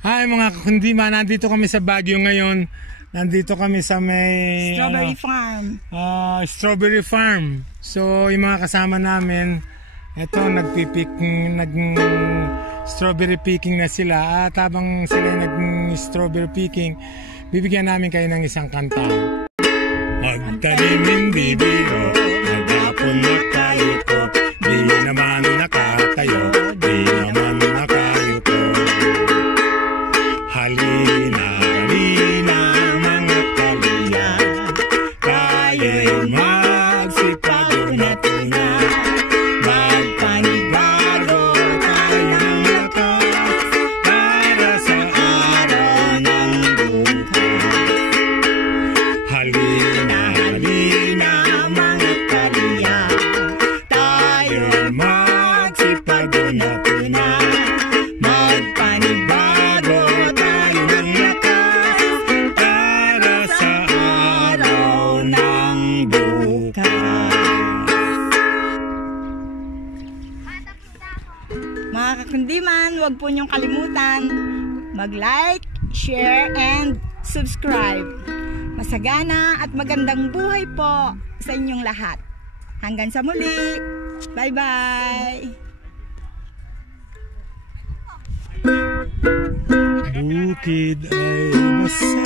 Hi mga kakundima, nandito kami sa Baguio ngayon. Nandito kami sa may Strawberry Farm. Strawberry Farm. So yung mga kasama namin, eto strawberry picking na sila. At habang sila strawberry picking, bibigyan namin kayo ng isang kanta. Magtanim hindi biro, maghapon na tayo ko, di naman nakatayo, di naman nakayuko. Halina, halina mga kaliya, tayo'y magsipag na tuna, magpanibago tayong lakas, para sa araw ng bukas. Halina, halina mga kaliya, tayo'y magsipag na tuna, magpanibago Mga kakundiman, huwag po niyong kalimutan mag-like, share, and subscribe. Masagana at magandang buhay po sa inyong lahat. Hanggang sa muli. Bye-bye! Bukid ay basa,